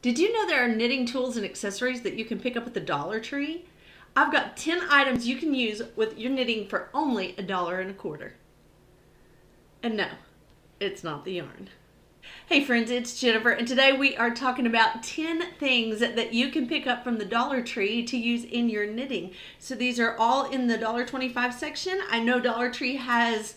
Did you know there are knitting tools and accessories that you can pick up at the Dollar Tree? I've got 10 items you can use with your knitting for only $1.25. And no, it's not the yarn. Hey friends, it's Jennifer, and today we are talking about 10 things that you can pick up from the Dollar Tree to use in your knitting. So these are all in the $1.25 section. I know Dollar Tree has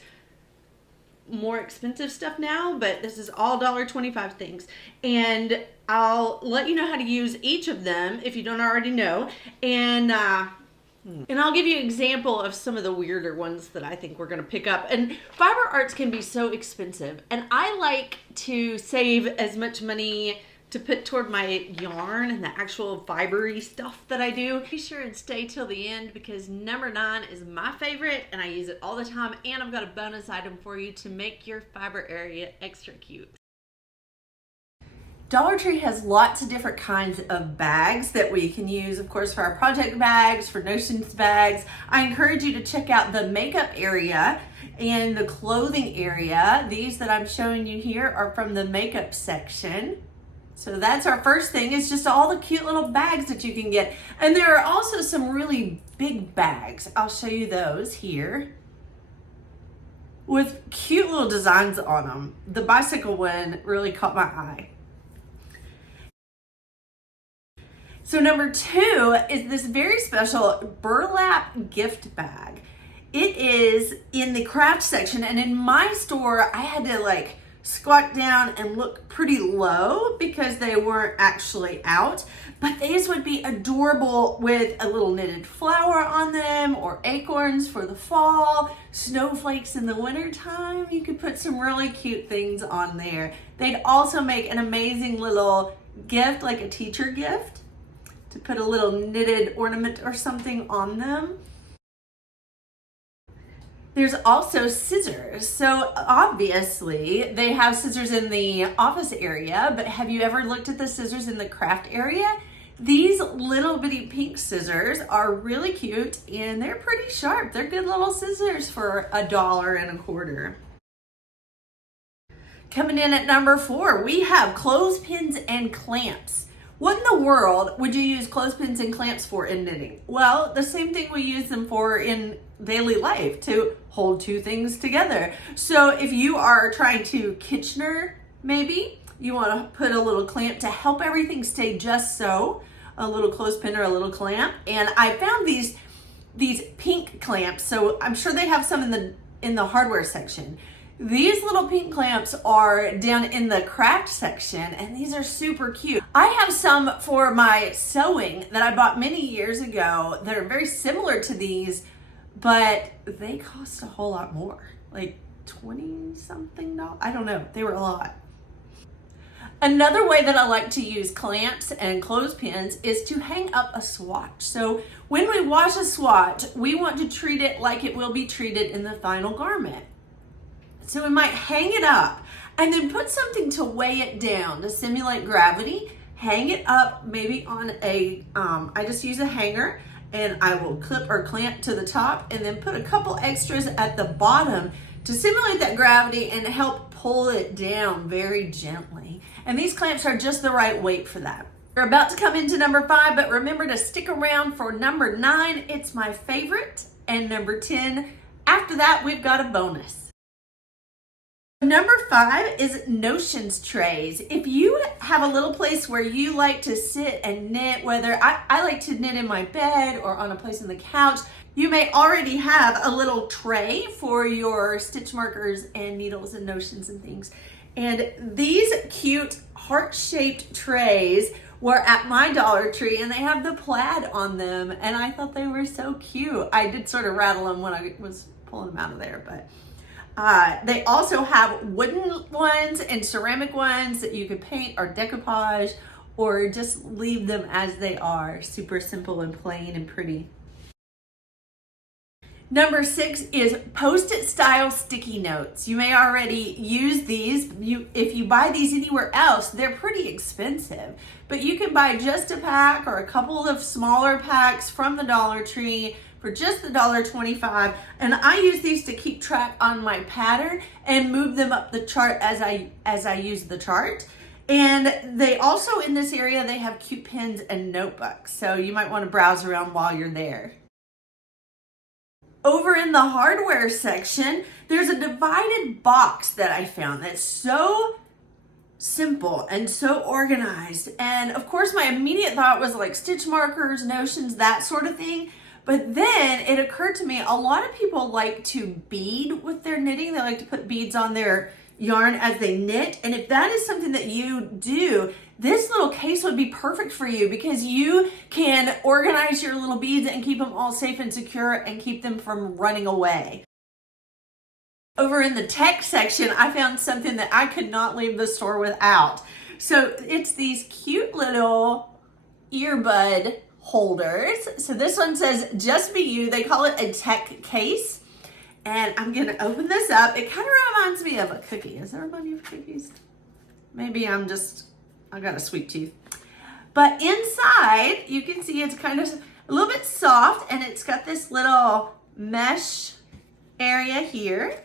more expensive stuff now, but this is all $1.25 things. And I'll let you know how to use each of them if you don't already know. And I'll give you an example of some of the weirder ones that I think we're going to pick up. And fiber arts can be so expensive. And I like to save as much money to put toward my yarn and the actual fibery stuff that I do. Be sure and stay till the end because number 9 is my favorite and I use it all the time. And I've got a bonus item for you to make your fiber area extra cute. Dollar Tree has lots of different kinds of bags that we can use, of course, for our project bags, for notions bags. I encourage you to check out the makeup area and the clothing area. These that I'm showing you here are from the makeup section. So that's our first thing. It's just all the cute little bags that you can get. And there are also some really big bags. I'll show you those here with cute little designs on them. The bicycle one really caught my eye. So number 2 is this very special burlap gift bag. It is in the craft section, and in my store, I had to squat down and look pretty low because they weren't actually out. But these would be adorable with a little knitted flower on them, or acorns for the fall, snowflakes in the wintertime. You could put some really cute things on there. They'd also make an amazing little gift, like a teacher gift, to put a little knitted ornament or something on them. There's also scissors. So obviously they have scissors in the office area, but have you ever looked at the scissors in the craft area? These little bitty pink scissors are really cute and they're pretty sharp. They're good little scissors for $1.25. Coming in at number 4, we have clothespins and clamps. What in the world would you use clothespins and clamps for in knitting? Well, the same thing we use them for in daily life, to hold two things together. So if you are trying to Kitchener, maybe, you want to put a little clamp to help everything stay just so, a little clothespin or a little clamp. And I found these pink clamps, so I'm sure they have some in the hardware section. These little pink clamps are down in the craft section, and these are super cute. I have some for my sewing that I bought many years ago that are very similar to these, but they cost a whole lot more, like 20 something dollars. I don't know, they were a lot. Another way that I like to use clamps and clothespins is to hang up a swatch. So when we wash a swatch, we want to treat it like it will be treated in the final garment. So we might hang it up and then put something to weigh it down to simulate gravity. Hang it up maybe on I just use a hanger, and I will clip or clamp to the top and then put a couple extras at the bottom to simulate that gravity and help pull it down very gently. And these clamps are just the right weight for that. We're about to come into number 5, but remember to stick around for number 9. It's my favorite, and number 10. After that, we've got a bonus. Number 5 is notions trays. If you have a little place where you like to sit and knit, whether I like to knit in my bed or on a place on the couch, you may already have a little tray for your stitch markers and needles and notions and things. And these cute heart-shaped trays were at my Dollar Tree, and they have the plaid on them, and I thought they were so cute. I did sort of rattle them when I was pulling them out of there, but they also have wooden ones and ceramic ones that you could paint or decoupage or just leave them as they are, super simple and plain and pretty. Number 6 is Post-it style sticky notes. You may already use these. If you buy these anywhere else, they're pretty expensive, but you can buy just a pack or a couple of smaller packs from the Dollar Tree for just $1.25, and I use these to keep track on my pattern and move them up the chart as I use the chart. And they also, in this area, they have cute pins and notebooks. So you might want to browse around while you're there. Over in the hardware section, there's a divided box that I found that's so simple and so organized. And of course, my immediate thought was like stitch markers, notions, that sort of thing. But then it occurred to me, a lot of people like to bead with their knitting. They like to put beads on their yarn as they knit. And if that is something that you do, this little case would be perfect for you because you can organize your little beads and keep them all safe and secure and keep them from running away. Over in the tech section, I found something that I could not leave the store without. So it's these cute little earbud holders. So this one says, just be you. They call it a tech case. And I'm going to open this up. It kind of reminds me of a cookie. Is everybody have cookies? Maybe I got a sweet tooth. But inside, you can see it's kind of a little bit soft, and it's got this little mesh area here.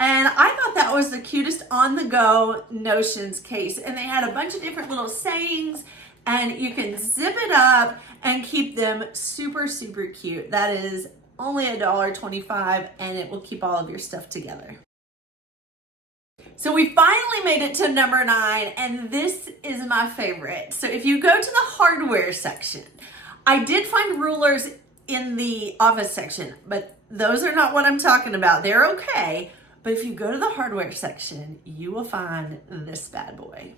And I thought that was the cutest on-the-go notions case. And they had a bunch of different little sayings, and you can zip it up and keep them super, super cute. That is only $1.25, and it will keep all of your stuff together. So we finally made it to number 9, and this is my favorite. So if you go to the hardware section, I did find rulers in the office section, but those are not what I'm talking about. They're okay, but if you go to the hardware section, you will find this bad boy.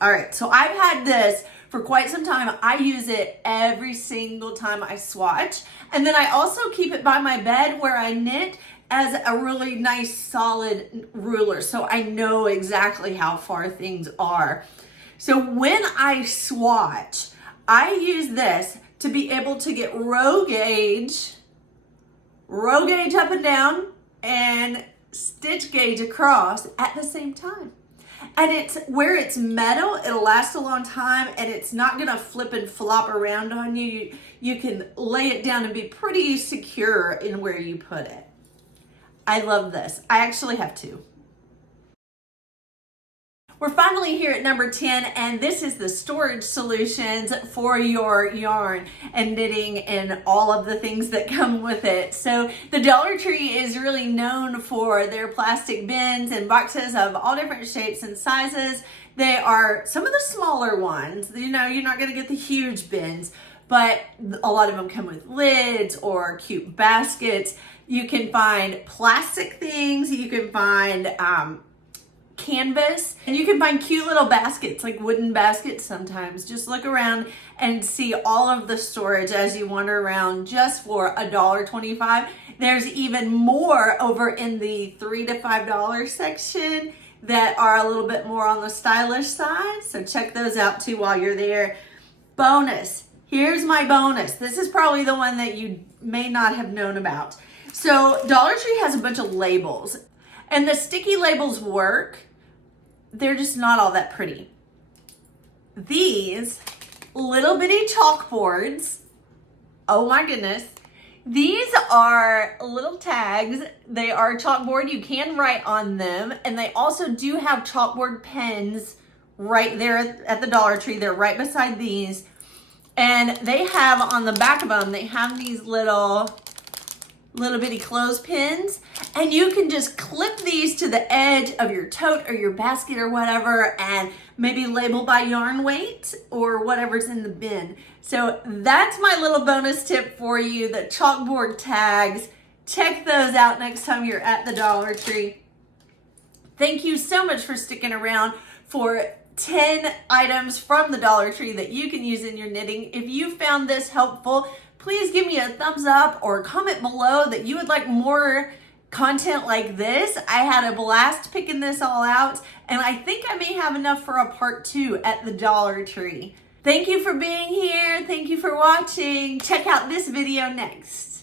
All right, so I've had this for quite some time. I use it every single time I swatch. And then I also keep it by my bed where I knit as a really nice solid ruler. So I know exactly how far things are. So when I swatch, I use this to be able to get row gauge up and down, and stitch gauge across at the same time. And it's where it's metal, it'll last a long time, and it's not gonna flip and flop around on you. You can lay it down and be pretty secure in where you put it. I love this. I actually have 2. We're finally here at number 10, and this is the storage solutions for your yarn and knitting and all of the things that come with it. So the Dollar Tree is really known for their plastic bins and boxes of all different shapes and sizes. They are some of the smaller ones. You know, you're not going to get the huge bins, but a lot of them come with lids or cute baskets. You can find plastic things. You can find canvas, and you can find cute little baskets, like wooden baskets sometimes. Just look around and see all of the storage as you wander around just for $1.25. There's even more over in the $3 to $5 section that are a little bit more on the stylish side, so check those out too while you're there. Bonus, here's my bonus. This is probably the one that you may not have known about. So Dollar Tree has a bunch of labels, and the sticky labels work. They're just not all that pretty. These little bitty chalkboards, oh my goodness. These are little tags. They are chalkboard. You can write on them, and they also do have chalkboard pens right there at the Dollar Tree. They're right beside these. And they have on the back of them, they have these little bitty clothespins, and you can just clip these to the edge of your tote or your basket or whatever, and maybe label by yarn weight or whatever's in the bin. So that's my little bonus tip for you, the chalkboard tags. Check those out next time you're at the Dollar Tree. Thank you so much for sticking around for 10 items from the Dollar Tree that you can use in your knitting. If you found this helpful, please give me a thumbs up or comment below that you would like more content like this. I had a blast picking this all out, and I think I may have enough for a part 2 at the Dollar Tree. Thank you for being here. Thank you for watching. Check out this video next.